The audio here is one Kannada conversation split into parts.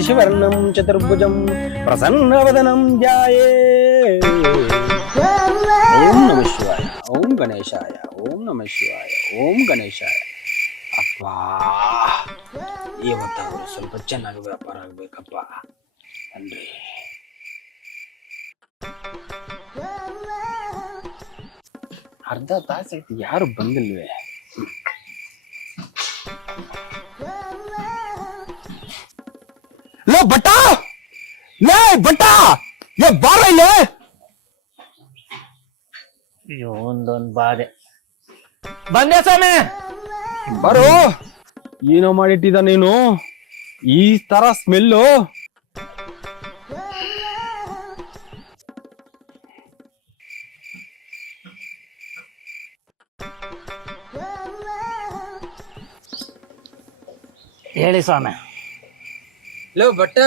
ಶಶಿವರ್ಣಂ ಚತುರ್ಭುಜಂ ಪ್ರಸನ್ನವದನಂ ಧ್ಯಾಯೇ. ಓಂ ನಮಃ ಶಿವಾಯ, ಓಂ ಗಣೇಶಾಯ, ಓಂ ನಮಃ ಶಿವಾಯ, ಓಂ ಗಣೇಶಾಯ. ಅಪ್ಪ ಇವತ್ತಾದ್ರು ಸ್ವಲ್ಪ ಚೆನ್ನಾಗಿ ವ್ಯಾಪಾರ ಆಗ್ಬೇಕಪ್ಪ ಅನ್ರಿ. ಅರ್ಧ ತಾಸೈತಿ ಯಾರು ಬಂದಿಲ್ವೇ? ಲೋ ಬಟ್ಟ, ಲೇ ಬಟ್ಟ, ಲೇ ಬಾರ ಇಲ್ಲೇ. ಅಯ್ಯೋ ಒಂದೊಂದ್ ಬಾಧೆ. ಬಂದೆ ಸ್ವಾಮಿ. ಬರೋ. ಏನೋ ಮಾಡಿಟ್ಟಿದ ನೀನು, ಈ ತರ ಸ್ಮೆಲ್ಲು. ಹೇಳಿ ಸ್ವಾಮಿ. ಲೋ ಬಟ್ಟ,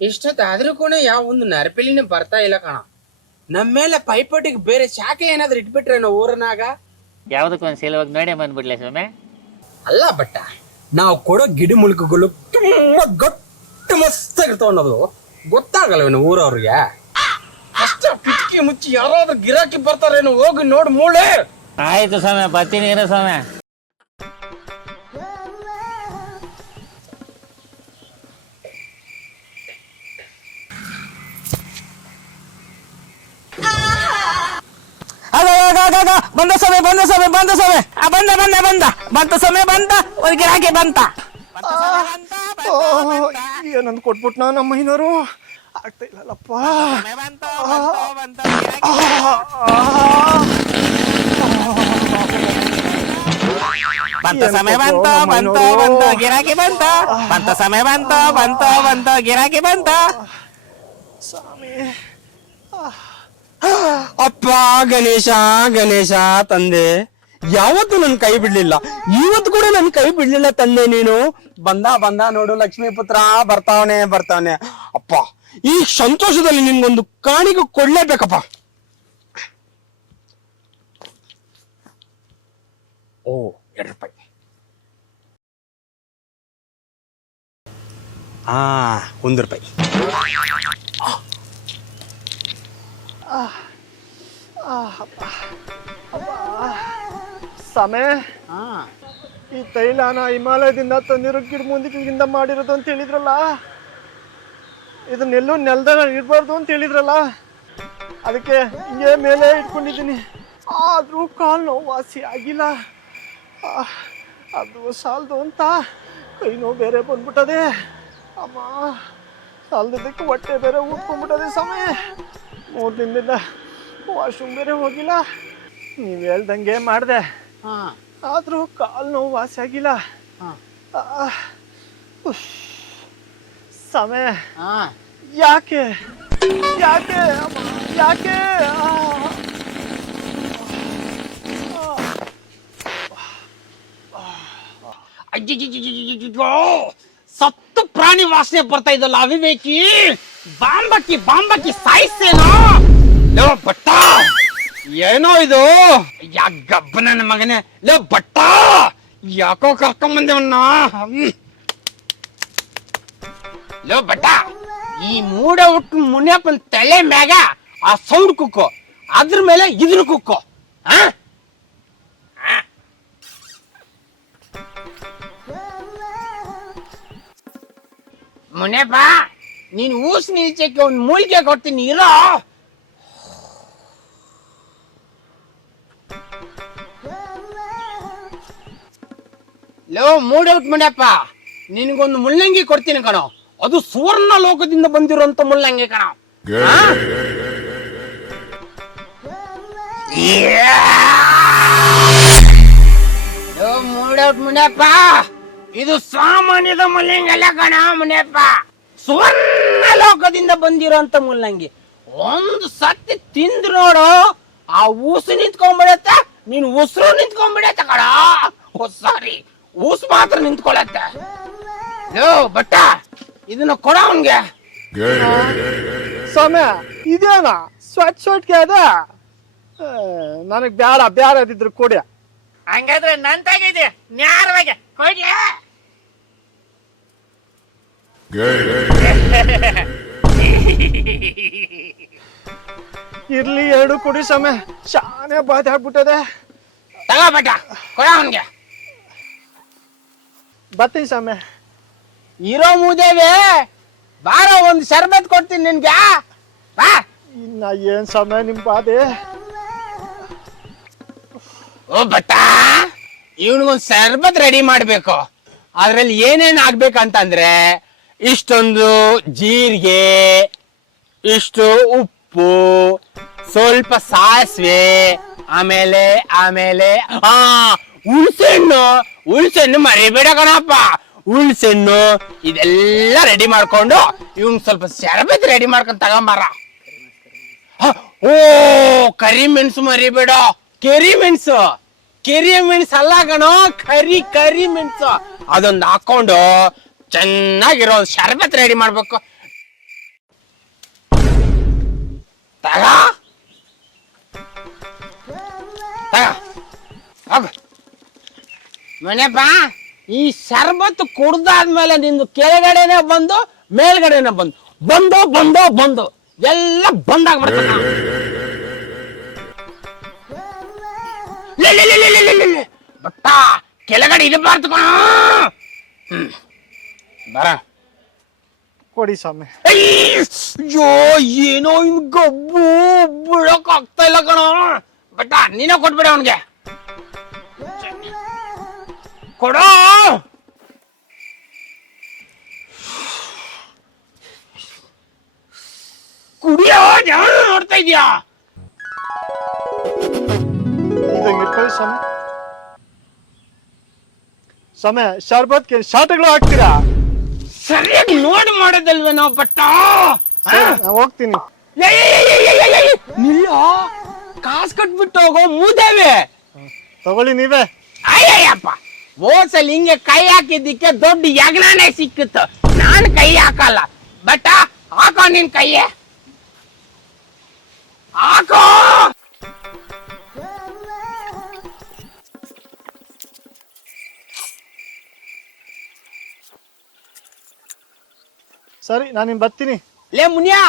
ಇಷ್ಟೊತ್ತಾದ್ರೂ ಕೂಡ ಯಾವ ಒಂದು ನರಪಿಲಿನ ಬರ್ತಾ ಇಲ್ಲ ಕಣ. ನಮ್ಮ ಮೇಲೆ ಪೈಪೋಟಿಗೆ ಬೇರೆ ಶಾಖೆ ಏನಾದ್ರು ಇಟ್ಬಿಟ್ರೆ ನಾವು ಊರನಾಗ ಯಾವ್ದಕ್ಕೊಂದ್ ಸೀಲವಾಗಿ ನೋಡೇ ಬಂದ್ಬಿಡ್ಲೆ ಸ್ವಾಮಿ. ಅಲ್ಲ ಬಟ್ಟ, ನಾವು ಕೊಡೋ ಗಿಡಮೂಲಿಕೆಗಳು ತುಂಬಾ ಗಟ್ಟಿ ಮಸ್ತಾಗಿರ್ತಾವ ಅನ್ನೋದು ಗೊತ್ತಾಗಲ್ವೇನು ಊರವ್ರಿಗೆ. ಅಷ್ಟ ಕಿಟಕಿ ಮುಚ್ಚಿ ಯಾರಾದ್ರೂ ಗಿರಾಕಿ ಬರ್ತಾರೇನು ಹೋಗಿ ನೋಡಿ ಮೂಳೆ. ಆಯ್ತು ಸ್ವಾಮಿ, ಬರ್ತೀನಿ ಇರೋ ಸ್ವಾಮಿ. ಬಂದ ಸಮಯ ಬಂದ ಸಮಯ ಬಂದ ಸಮಯ ಬಂದ ಬಂದ ಬಂದ ಬಂತ ಸಮಯ ಬಂತ ಒಂದು ಗಿರಾಕಿ ಬಂತ. ಏನಂದ್ ಕೊಟ್ಬಿಟ್ನಾ ನಮ್ಮ ಮಹಿನವರು. ಆಗ್ತಾ ಇಲ್ಲಲ್ಲಪ್ಪ. ಬಂತ ಸಮಯ ಬಂತ ಬಂತ ಬಂತ ಗಿರಾಕಿ ಬಂತ. ಬಂತ ಸಮಯ ಬಂತ ಬಂತ ಬಂತ ಗಿರಾಕಿ ಬಂತ. ಸ್ವಾಮಿ ಅಪ್ಪ ಗಣೇಶ ಗಣೇಶ ತಂದೆ, ಯಾವತ್ತು ನನ್ ಕೈ ಬಿಡ್ಲಿಲ್ಲ, ಇವತ್ತು ಕೂಡ ನನ್ ಕೈ ಬಿಡ್ಲಿಲ್ಲ ತಂದೆ ನೀನು. ಬಂದ ಬಂದ ನೋಡು ಲಕ್ಷ್ಮೀ ಪುತ್ರ ಬರ್ತಾವನೆ ಬರ್ತಾವನೆ. ಅಪ್ಪ ಈ ಸಂತೋಷದಲ್ಲಿ ನಿನ್ಗೊಂದು ಕಾಣಿಕೆ ಕೊಡ್ಲೇಬೇಕಪ್ಪ. ಓ ₹2. ₹1. ಸಮಯ ಈ ತೈಲಾನ ಹಿಮಾಲಯದಿಂದ ತಂದಿರೋ ಗಿಡ ಮುಂದಿಕಿಂದ ಮಾಡಿರೋದು ಅಂತ ಹೇಳಿದ್ರಲ್ಲ, ಇದನ್ನೆಲ್ಲೂ ನೆಲದಾಗ ಇರಬಾರ್ದು ಅಂತ ಹೇಳಿದ್ರಲ್ಲ, ಅದಕ್ಕೆ ಹಿಂಗೆ ಮೇಲೆ ಇಟ್ಕೊಂಡಿದ್ದೀನಿ. ಆದ್ರೂ ಕಾಲು ನೋವು ವಾಸಿ ಆಗಿಲ್ಲ. ಅದು ಸಾಲದು ಅಂತ ಕೈ ನೋವು ಬೇರೆ ಬಂದ್ಬಿಟ್ಟದೆ. ಅಮ್ಮ ಸಾಲದಕ್ಕೆ ಹೊಟ್ಟೆ ಬೇರೆ ಊದ್ಕೊಂಡ್ಬಿಟ್ಟದೆ. ಸಮಯ 3 ದಿನದಿಂದ ವಾಶ್ರೂಮ್ ಬೇರೆ ಹೋಗಿಲ್ಲ. ನೀವ್ ಹೇಳ್ದಂಗೆ ಮಾಡ್ದೆ, ಆದ್ರೂ ಕಾಲು ನೋವು ವಾಸಿ ಆಗಿಲ್ಲ. ಸಮಯ ಯಾಕೆ ಯಾಕೆ ಯಾಕೆ ಅಯ್ಯೋ, ಸತ್ತು ಪ್ರಾಣಿ ವಾಸನೆ ಬರ್ತಾ ಇದಲ್ಲ ಅವಿವೇಕಿ. ಬಾಂಬಕ್ಕಿ ಬಾಂಬಕ್ಕಿ ಸಾಯಿಸ್ತೇನೋ. ಲೋ ಬಟ್ಟ, ಏನೋ ಇದು? ಯಾಗಬ್ಬ ನನ್ನ ಮಗನೇ. ಲೋ ಬಟ್ಟ, ಯಾಕೋ ಕರ್ಕೊಂಬಂದೇವನ್ನ. ಲೋ ಬಟ್ಟ, ಈ ಮೂಡ ಹುಟ್ಟು ಮುನಿಯಪ್ಪನ ತಲೆ ಮ್ಯಾಗ ಆ ಸೌಂಡ್ ಕುಕ್ಕೋ, ಅದ್ರ ಮೇಲೆ ಇದ್ರ ಕುಕ್ಕೋ. ಮುನಿಯಪ್ಪ, ನೀನ್ ಊಸ್ ನಿಲ್ಸಕ್ಕೆ ಒಂದ್ ಮೂಲಿಕೆ ಕೊಡ್ತೀನಿ ಇರೋ. ಲೋ ಮೂಡೌಟ್ ಮುನಿಯಪ್ಪ, ನಿನ್ಗೊಂದು ಮುಳ್ಳಂಗಿ ಕೊಡ್ತೀನಿ ಕಣೋ. ಅದು ಸುವರ್ಣ ಲೋಕದಿಂದ ಬಂದಿರುವಂತ ಮುಳ್ಳಂಗಿ ಕಣೋ. ಲೋ ಮೂಡೌಟ್ ಮುನಿಯಪ್ಪ, ಇದು ಸಾಮಾನ್ಯದ ಮುಳ್ಳಂಗಿ ಅಲ್ಲ ಕಣ ಮುನಿಯಪ್ಪ, ಸುವರ್ಣ ಲೋಕದಿಂದ ಬಂದಿರೋಂತ ಮುಳ್ಳಂಗಿ. ಒಂದು ಸತಿ ತಿಂದು ನೋಡು, ಆ ಊಸು ನಿಂತ್ಕೊಂಡ್ಬಿಡತ್ತ, ನೀನ್ ಉಸಿರು ನಿಂತ್ಕೊಂಡ್ಬಿಡತ್ತ ಕಣ. ಸಾರಿ, ಊಸು ಮಾತ್ರ ನಿಂತ್ಕೊಳತ್ತೆ. ಲೋ ಬಟ್ಟ, ಇದನ್ನ ಕೊಡ ಅವನ್ಗೆ. ಸೌಮ್ಯ ಇದೇನಾ ಸ್ವಚ್ಛಗೆ ಅದ? ನನಗ್ ಬ್ಯಾಡ ಬ್ಯಾಡ ಇದ್ರು ಕೊಡಿ. ಹಂಗಾದ್ರೆ ನನ್ ತಾಗಿದೆ ನ್ಯಾರವಾಗಿ ಕೊಡಿ. ಇರ್ಲಿ, ಎರಡು ಕುಡಿ ಸಮಯ ಶಾನೆ ಬಾಧೆ ಆಗ್ಬಿಟ್ಟದೆ. ತಗೋ ಬಟ್ಟ, ಕೊಡ ಅವನ್ಗೆ. ಬರ್ತೀನಿ ಸಮಯ. ಇರೋ ಮೂದೇವಿ ಬಾರ, ಒಂದು ಶರ್ಬತ್ ಕೊಡ್ತೀನಿ ನಿನ್ಗೆ, ಬಾ. ಇನ್ನ ಏನ್ ಸಮಯ ನಿಮ್ ಬಾಧೆ? ಓ ಬಟ್ಟ, ಇವನಿಗೊಂದು ಶರ್ಬತ್ ರೆಡಿ ಮಾಡ್ಬೇಕು. ಅದ್ರಲ್ಲಿ ಏನೇನ್ ಆಗ್ಬೇಕಂತಂದ್ರೆ, ಇಷ್ಟೊಂದು ಜೀರಿಗೆ, ಇಷ್ಟು ಉಪ್ಪು, ಸ್ವಲ್ಪ ಸಾಸಿವೆ, ಆಮೇಲೆ ಆಮೇಲೆ ಹುಳ್ಸೆಣ್ಣು ಮರಿಬೇಡ ಕಣಪ್ಪ. ಹುಳ್ಸೆಣ್ಣು ಇದೆಲ್ಲ ರೆಡಿ ಮಾಡ್ಕೊಂಡು ಇವ್ನ್ ಸ್ವಲ್ಪ ಶರಬತ್ ರೆಡಿ ಮಾಡ್ಕೊಂಡು ತಗೊಂಬಾರ. ಓ ಕರಿಮೆಣಸು ಮರಿಬೇಡ. ಕೆರಿಮೆಣಸು ಅಲ್ಲ ಕಣೋ, ಕರಿಮೆಣಸು ಅದೊಂದು ಹಾಕೊಂಡು ಚೆನ್ನಾಗಿರೋ ಶರ್ಬತ್ ರೆಡಿ ಮಾಡ್ಬೇಕು. ತಗ ಮನೆಪ್ಪ, ಈ ಶರ್ಬತ್ ಕುಡ್ದಾದ್ಮೇಲೆ ನಿಂದು ಕೆಳಗಡೆನೆ ಬಂದು ಮೇಲ್ಗಡೆನೆ ಬಂದು ಎಲ್ಲ ಬಂದಾಗ್ಬಿಡ್ತಾನ. ಬಟ್ಟ ಕೆಳಗಡೆ ಇರಬಾರ್ದು ಕಣ. ಬರ ಕೊಡಿ ಸಮಯ. ಅಯ್ಯೋ, ಏನೋ ಇನ್ ಗಬ್ಬು ಬಿಡಕ್ ಆಗ್ತಾ ಇಲ್ಲ ಕಣ. ಬಟ್ಟ ನೀನೇ ಕೊಟ್ಬಿಡ ಅವನ್ಗೆ, ಕೊಡೋ. ಕುಡಿಯೋ, ನೋಡ್ತಾ ಇದ್ಯಾ? ಇದಂಗೆ ಇಟ್ಕೊಳ್ಳಿ ಸಮಯ. ಸಮಯ ಶರ್ಬತ್ಗೆ ಶಾಟಗಳು ಹಾಕ್ತೀರಾ? ಸರಿಯಾಗಿ ನೋಡಿ ಮಾಡೋದಲ್ವೇನೋ ಬಟ್ಟ. ನಾನ್ ಹೋಗ್ತೀನಿ. ನಿಲ್ಲ, ಕಾಸು ಕಟ್ಬಿಟ್ಟು ಹೋಗೋ ಮೂದೇವಿ. ತಗೊಳ್ಳಿ ನೀವೇ. ಅಯ್ಯಪ್ಪ, ಓಸಲ್ ಹಿಂಗೆ ಕೈ ಹಾಕಿದ್ದಕ್ಕೆ ದೊಡ್ಡ ಯಜ್ಞಾನೇ ಸಿಕ್ಕಿತ್ತು. ನಾನು ಕೈ ಹಾಕಲ್ಲ. ಬಟ್ಟ ಹಾಕೋ, ನಿನ್ ಕೈಯೇ ಹಾಕೋ. ಸರಿ, ನಾನು ಬರ್ತೀನಿ. ಲೇ ಮುನಿಯಾ,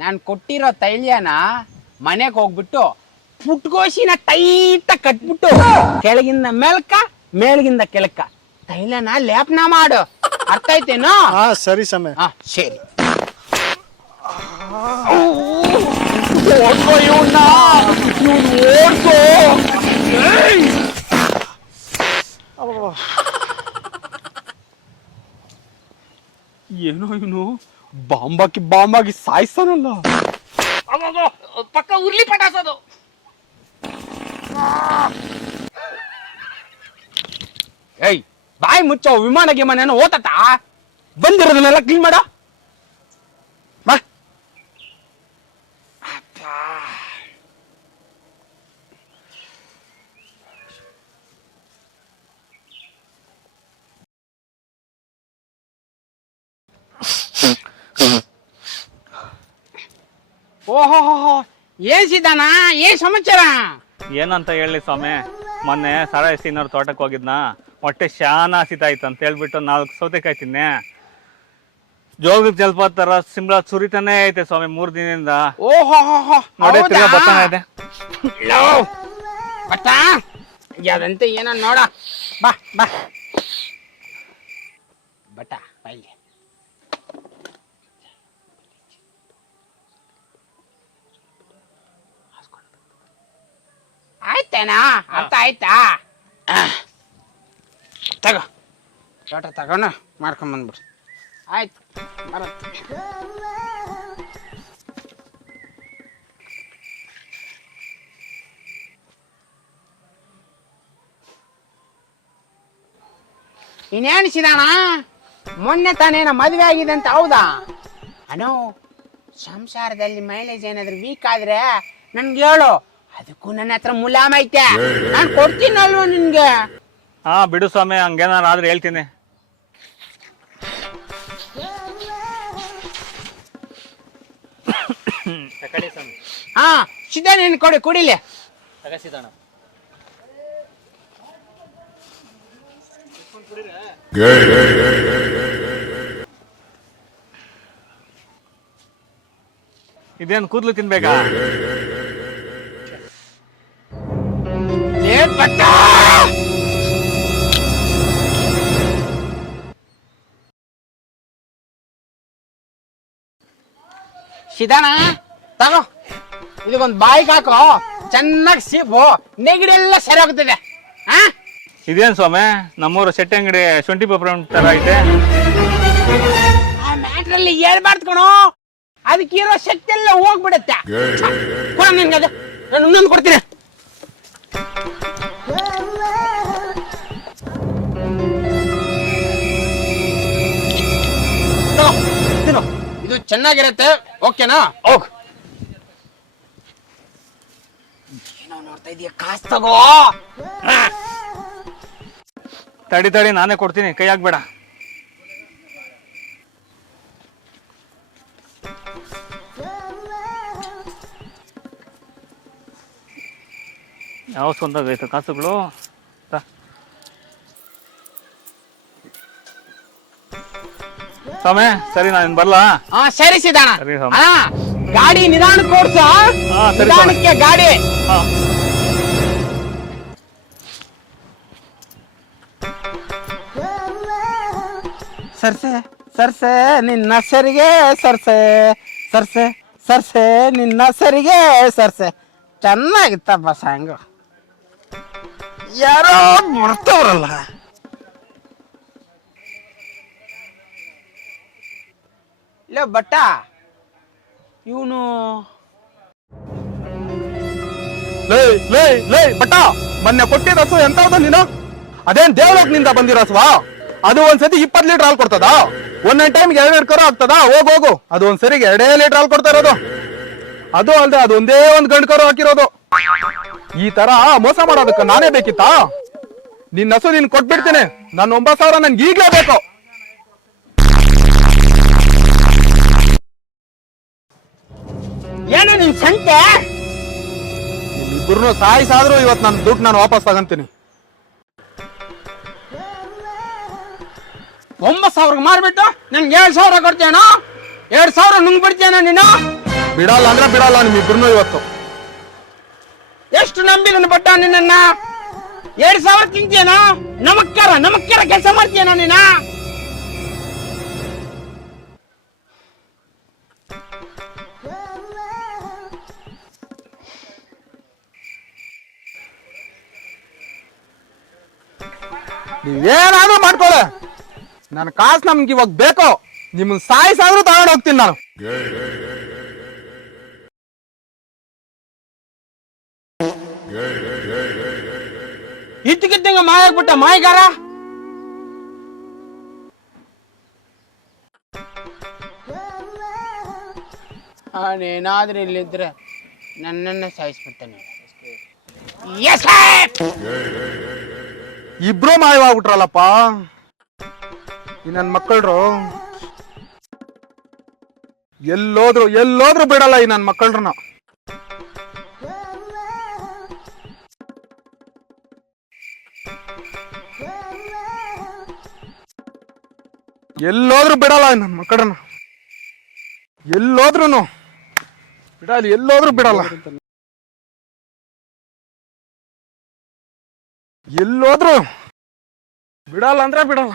ನಾನು ಕೊಟ್ಟಿರೋ ತೈಲ್ಯನ ಮನೆಗೆ ಹೋಗ್ಬಿಟ್ಟು ಪುಟ್ಕೋಶಿನ ಟೈಟ್ ಕಟ್ಬಿಟ್ಟು ಕೆಳಗಿಂದ ಮೇಲ್ಕ ಮೇಲ್ಗಿಂದ ಕೆಳಕ ತೈಲನ ಲೇಪನ ಮಾಡು. ಅರ್ಥ ಐತೇನೋ? ಹಾ ಸರಿ ಸಮಯ. ಹಾ ಸರಿ. ಏನೋ ಇವನು ಬಾಂಬಾಕಿ ಸಾಯಿಸ್ತಾನಲ್ಲ. ಪಕ್ಕ ಉರ್ಲಿ ಪಟಾಸೋದು. ಏಯ್, ಬಾಯಿ ಮುಚ್ಚೋ, ವಿಮಾನ ಗಿಮಾನ ಓತತ. ಬಂದಿರೋದನ್ನೆಲ್ಲ ಕ್ಲೀನ್ ಮಾಡ. ಬಾ. ಓಹೋ, ಏನ್ ಸಿದ್ದಾನ, ಏನ್ ಸಮಾಚಾರ? ಏನಂತ ಹೇಳಿ ಸ್ವಾಮಿ, ಮೊನ್ನೆ ಸಾರಾಯಿ ಸೀನವ್ರ ತೋಟಕ್ಕೆ ಹೋಗಿದ್ನ, ಹೊಟ್ಟೆ ಶಾನ ಹಸಿತಾಯ್ತು ಅಂತ ಹೇಳ್ಬಿಟ್ಟು 4 ಸೌತೆಕಾಯಿ ತಿನ್ನೆ. ಜೋಗ ಜಲಪಾತ ಸಿಂಬಳ ಸುರಿತಾನೆ ಐತೆ ಸ್ವಾಮಿ 3 ದಿನದಿಂದ. ಓಹೋ, ನೋಡಿ ತಿರ್ಗಾ ಬರ್ತಾನೆ ಇದೆ. ಬಟ್ಟ ಅದಂತ ಏನೋ ನೋಡ. ಬಾ ಬಾ ಬಟ್ಟ ಬೈಲಿ. ಆಯ್ತೇನಾ? ಅರ್ಥ ಆಯ್ತಾ? ತಗೋ, ತೋಟ ತಗೋಣ ಮಾಡ್ಕೊಂಬಂದ್ಬಿಡು. ಆಯ್ತು, ಬರುತ್ತೆ. ಇನ್ನೇನಿಸಿದಾಣ? ಮೊನ್ನೆ ತಾನೇನ ಮದುವೆ ಆಗಿದೆ ಅಂತ ಹೌದಾ? ಅನೋ, ಸಂಸಾರದಲ್ಲಿ ಮೈಲೇಜ್ ಏನಾದ್ರು ವೀಕ್ ಆದ್ರೆ ನನ್ಗೆ ಹೇಳು, ಅದಕ್ಕೂ ನನ್ನ ಹತ್ರ ಮುಲಾಮ್ ಐತೆ, ನಾನು ಕೊಡ್ತೀನಲ್ವ ನಿನ್ಗೆ. ಹಾ ಬಿಡು ಸ್ವಾಮಿ, ಹಂಗೇನಾರು ಆದ್ರೆ ಹೇಳ್ತೀನಿ. ಹಾ ಸಿದ್ಧ, ನೀನು ಕೊಡಿ, ಕುಡಿಲಿ. ಇದೇನು ಕೂದಲು ತಿನ್ಬೇಕಾ? ಏ ಬಟ್ಟ ಶಿದಾಣ ತಗೋ, ಇದಕ್ಕೊಂದು ಬಾಯಿಗೆ ಹಾಕೋ, ಚೆನ್ನಾಗಿ ಸೀಬು, ನೆಗಡಿ ಎಲ್ಲ ಸರಿ ಹೋಗ್ತದೆ. ಹಾ ಇದೇನು ಸ್ವಾಮಿ ನಮ್ಮೂರ ಶೆಟ್ಟಿ ಅಂಗಡಿ ಶುಂಠಿ ಪಪ್ರ ತರ ಐತೆ. ಆ ಮ್ಯಾಟ್ರಲ್ಲಿ ಹೇಳ್ಬಾರ್ದು ಕಣೋ, ಅದಕ್ಕಿರೋ ಶಕ್ತಿ ಎಲ್ಲ ಹೋಗ್ಬಿಡತ್ತೆ. ಕೊಡ ನಿನ್ಗೆ ಅದು, ನಾನು ಇನ್ನೊಂದು ಕೊಡ್ತೀನಿ. ತಗೋ, ತಿನ್ನು. ಇದು ಚೆನ್ನಾಗಿರತ್ತೆ, ಓಕೆನಾ? ಹೋಗ್. ಏನೋ ನೋಡ್ತಾ ಇದೀಯ, ಕಾಸು ತಗೋ. ತಡಿ ನಾನೇ ಕೊಡ್ತೀನಿ, ಕೈ ಹಾಕ್ಬೇಡ. ಯಾವ ಸ್ವಂತಾಗೈತೆ ಕಾಸುಗಳು? ಸ್ವಾಮಿ ಸರಿ ನಾನು ಬರ್ಲಾ? ಹಾ ಸರಿ ಸಿದಾಣ. ಸರಿ ಸ್ವಾಮಿ. ಹಾ ಗಾಡಿ ನಿಧಾನಕ್ಕೆ ಓಡ್ಸ. ಹಾ, ಸರಿ ನಿಧಾನಕ್ಕೆ ಗಾಡಿ. ಹಾ. ಸರ್ಸೆ ಸರ್ಸೆ ನಿನ್ನ ಸರಿಗೆ ಸರ್ಸೆ, ಸರ್ಸೆ ಸರ್ಸೆ ನಿನ್ನ ಸರಿಗೆ ಸರ್ಸೆ. ಚೆನ್ನಾಗಿತ್ತಪ್ಪ ಸಾಂಗು. ಯಾರೋ ಬರ್ತವ್ರಲ್ಲ. ಇಲ್ಲ ಬಟ್ಟ, ಇವನು ಲೇ ಬಟ್ಟ, ಮೊನ್ನೆ ಕೊಟ್ಟಿದ್ದ ಹಸು ಎಂತವ್ದು ನೀನು? ಅದೇನ್ ದೇವಲೋಕನಿಂದ ಬಂದಿರೋ ಹಸುವಾ? ಅದು ಒಂದ್ಸತಿ 20 ಲೀಟರ್ ಹಾಲು ಕೊಡ್ತದ? ಒಂದೊಂದ್ ಟೈಮ್ಗೆ 2 ಕರು ಆಗ್ತದ? ಹೋಗು, ಅದು ಒಂದ್ಸರಿಗೆ 2 ಲೀಟರ್ ಹಾಲು ಕೊಡ್ತಾ ಇರೋದು. ಅದು ಅಲ್ದೆ ಅದು ಒಂದೇ ಒಂದ್ ಗಂಡು ಕರು ಹಾಕಿರೋದು. ಈ ತರ ಮೋಸ ಮಾಡೋದಕ್ಕೆ ನಾನೇ ಬೇಕಿತ್ತಾ? ನಿನ್ನ ಹಸು ನೀನ್ ಕೊಟ್ಬಿಡ್ತೀನಿ. ನನ್ನ 9,000 ನನ್ಗೆ ಈಗ್ಲೇ ಬೇಕು. ಏನೋ ನಿನ್ ಸಂತೆ? ಇಬ್ಬರನ್ನು ಸಾಯಿಸಾದ್ರೂ ಇವತ್ತು ನನ್ನ ದುಡ್ಡು ನಾನು ವಾಪಸ್ ತಗಂತೀನಿ. 9,000 ಮಾರ್ಬಿಟ್ಟು ನನ್ಗೆ 7,000 ಕೊಡ್ತೇನೋ? 2,000 ನುಂಗ್ ಬಿಡ್ತೇನೋ ನೀನು? ಬಿಡಲ್ಲ ಅಂದ್ರೆ ಬಿಡಲ್ಲ ನಿಮ್ಮಿಬ್ಬರನ್ನು ಇವತ್ತು. ಎಷ್ಟು ನಂಬಿ ನನ್ನ ಬಟ್ಟ ನಿನ್ನ? 2,000 ತಿಂತೇನೋ? ನಮಕ್ಕಾರ ಕೆಲಸ ಮಾಡ್ತೇನೋ ನೀನ? ನೀವೇನಾದ್ರೂ ಮಾಡ್ಕೊಳ್ಳೆ, ನನ್ನ ಕಾಸು ನಮ್ಗೆ ಇವಾಗ ಬೇಕು. ನಿಮ್ಮನ್ನ ಸಾಯಿಸಾದ್ರೂ ತಗೊಂಡು ಹೋಗ್ತೀನಿ ನಾನು. ಇದ್ದಕ್ಕಿದ್ದಂಗ ಮಾಯಾಗ್ಬಿಟ್ಟ ಮಾಯಿಗಾರ. ಅವನೇನಾದ್ರೂ ಇಲ್ಲಿದ್ರೆ ನನ್ನನ್ನ ಸಾಯಿಸ್ಬಿಡ್ತಾನೆ. ಇಬ್ರು ಮಾಯವಾಗ್ಬಿಟ್ರಲ್ಲಪ್ಪ ಈ ನನ್ನ ಮಕ್ಕಳ್ರು. ಎಲ್ಲೋದ್ರು ಬಿಡಲ್ಲ ಈ ನನ್ನ ಮಕ್ಕಳ್ರನ್ನ. ಎಲ್ಲೋದ್ರು ಬಿಡಲ್ಲ ನನ್ನ ಮಕ್ಕಳನ್ನ. ಎಲ್ಲೋದ್ರು ಬಿಡಲ್ಲ. ಎಲ್ಲೋದ್ರು ಬಿಡಲ್ಲ ಅಂದ್ರೆ ಬಿಡಲ್ಲ.